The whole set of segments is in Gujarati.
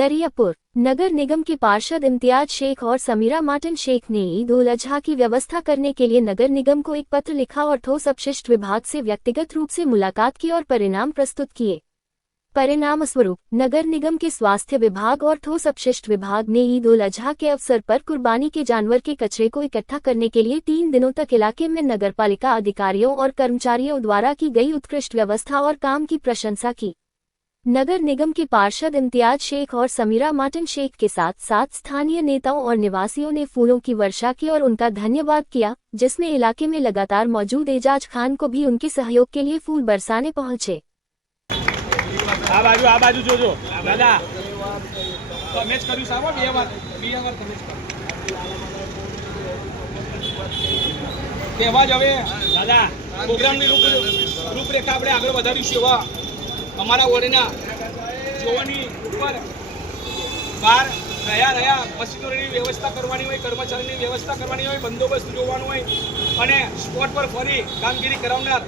दरियापुर नगर निगम के पार्षद इम्तियाज शेख और समीरा मार्टिन शेख ने ईद उल अजहा की व्यवस्था करने के लिए नगर निगम को एक पत्र लिखा और ठोस अपशिष्ट विभाग से व्यक्तिगत रूप से मुलाकात की और परिणाम प्रस्तुत किए। परिणाम स्वरूप नगर निगम के स्वास्थ्य विभाग और ठोस अपशिष्ट विभाग ने ईद उल अजहा के अवसर पर कुर्बानी के जानवर के कचरे को इकट्ठा करने के लिए 3 दिनों तक इलाके में नगरपालिका अधिकारियों और कर्मचारियों द्वारा की गई उत्कृष्ट व्यवस्था और काम की प्रशंसा की। नगर निगम के पार्षद इम्तियाज शेख और समीरा मार्टिन शेख के साथ साथ स्थानीय नेताओं और निवासियों ने फूलों की वर्षा की और उनका धन्यवाद किया, जिसमें इलाके में लगातार मौजूद एजाज खान को भी उनके सहयोग के लिए फूल बरसाने पहुंचे। आ बाजू जोजो दादा તમે જ કર્યું સાહેબ બે વાર તમે જ કહેવા જ હવે દાદા પ્રોગ્રામની રૂપરેખા આપણે આગળ વધારીશું એવા અમારા વોર્ડના જોવાની ઉપર બહાર રહ્યા મશીનરીની વ્યવસ્થા કરવાની હોય, કર્મચારીની વ્યવસ્થા કરવાની હોય, બંદોબસ્ત જોવાનો હોય અને સ્પોટ પર ફરી કામગીરી કરાવનાર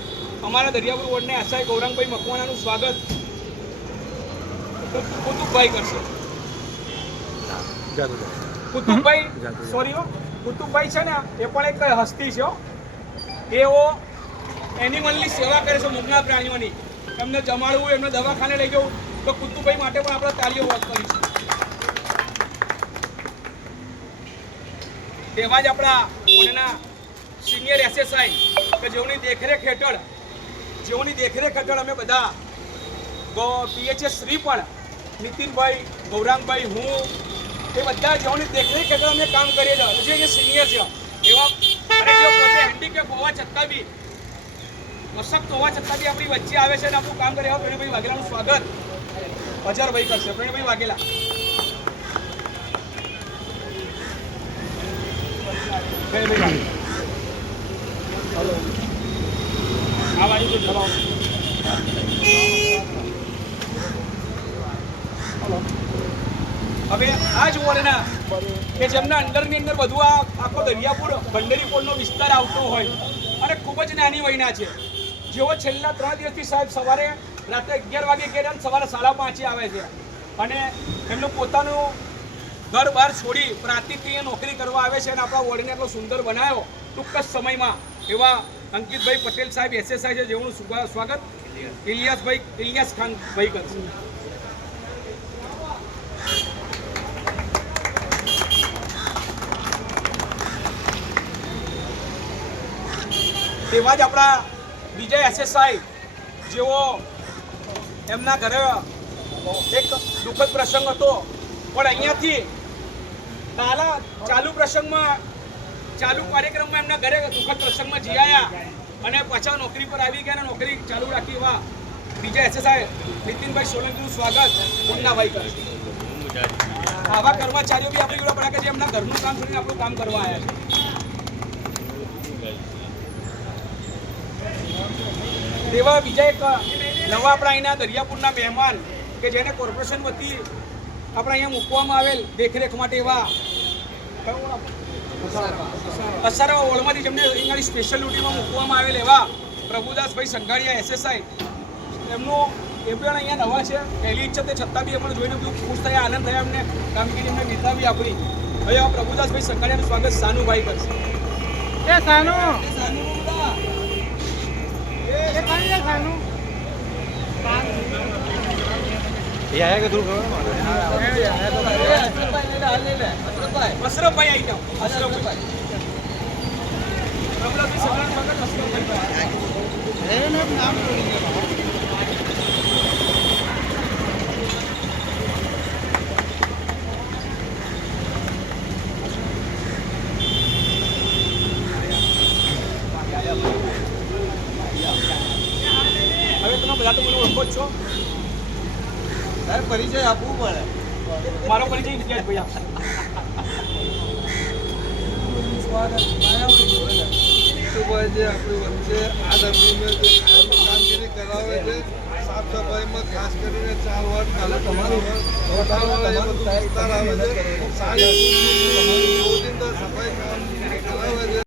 અમારા દરિયાપુર વોર્ડના એસઆઈ ગૌરાંગભાઈ મકવાણાનું સ્વાગત કુતુબભાઈ કરશે। કુતુબભાઈ સોરી કુતુબભાઈ છે ને એ પણ એક હસ્તી છે। એઓ એનિમલની સેવા કરે છે, મૂંગના પ્રાણીઓની। એમને જમાડવું, એમને દવાખાને લઈ જવું, તો કુતુબભાઈ માટે પણ આપણે તાળીઓ કરીશું। તેવા જ આપણા વોર્ડના સિનિયર એસએસઆઈ કે જેઓની દેખરેખ હેઠળ અમે બધા પીએચએસ શ્રી પણ નીતિનભાઈ, ગૌરાંગભાઈ, હું એ બધા જેઓની દેખરેખ હેઠળ અમે કામ કરીએ છીએ, જે સિનિયર છે એવા અને જે પોતે હેન્ડીકેપ હોવા છતાં બી, અશક્ત હોવા છતાં બી આપણી વચ્ચે આવે છે અને આપણું કામ કરે એવા પ્રેણભાઈ વાઘેલાનું સ્વાગત અજરભાઈ કરશે। પ્રેણભાઈ વાઘેલા હેલો આ બાજુ તો ચલાવો। હવે આ જ વોર્ડના કે જેમના અંડરની અંદર બધું આ આખો દરિયાપુર ભંડેરીપોળનો વિસ્તાર આવતો હોય અને ખૂબ જ નાની વયના છે, જેઓ છેલ્લા 3 દિવસથી સાહેબ સવારે રાત્રે 11 વાગે ગયા અને સવારે 5:30 આવે છે અને એમનું પોતાનું ઘર બહાર છોડી પ્રાતિથ્ય નોકરી કરવા આવે છે અને આપણા વોર્ડને એટલો સુંદર બનાવ્યો ટૂંક જ સમયમાં એવા અંકિતભાઈ પટેલ સાહેબ એસએસઆઈ છે, જેઓનું સ્વાગત ઇલિયાસ ખાન ભાઈ કરશે। તેવા જ આપણા બીજા એસએસઆઈ જેઓ એમના ઘરે એક દુઃખદ પ્રસંગ હતો પણ અહીંયાથી ચાલુ કાર્યક્રમમાં એમના ઘરે દુઃખદ પ્રસંગમાં જઈ આવ્યા અને પાછા નોકરી પર આવી ગયા અને નોકરી ચાલુ રાખી એવા બીજા એસએસઆઈ નીતિનભાઈ સોલંકીનું સ્વાગત મુન્નાભાઈ કરે। આવા કર્મચારીઓ બી આપણી જોડે પડ્યા કે જે એમના ઘરનું કામ છોડીને આપણું કામ કરવા આવ્યા છે। તેવા બીજા એક નવા આપણા અહીંના દરિયાપુરના મહેમાન કે જેને કોર્પોરેશન વતી આપણા અહીંયા મૂકવામાં આવેલ દેખરેખ માટે એવા અસારા વોર્ડમાંથી જેમને અહીંયાની સ્પેશિયલ ડ્યુટીમાં મૂકવામાં આવેલ એવા પ્રભુદાસભાઈ સંઘાડિયા એસએસઆઈ, એમનું એ પણ અહીંયા નવા છે, પહેલી ઈચ્છા તે છતાં બી અમને જોઈને બહુ ખુશ થયા, આનંદ થયા, અમને કામગીરી એમને બિરદાવી આપણી। હવે આ પ્રભુદાસભાઈ સંઘાડિયાનું સ્વાગત સાનુભાઈ કરશે। ये आया दूर અશરફભાઈ આવી જાઓ। અશરફભાઈ હવે તમે બધા તો મને ઓળખો જ છો साहब, परिचय आपको पड़े। મારો પરિચય વિદ્યાર્થ ભાઈ આપશે। આપણી વચ્ચે આ દર્દીને જે કામગીરી કરાવે છે, સાફ સફાઈમાં ખાસ કરીને 4 વોર્ડ, તમારું વિસ્તાર આવે છે, સારી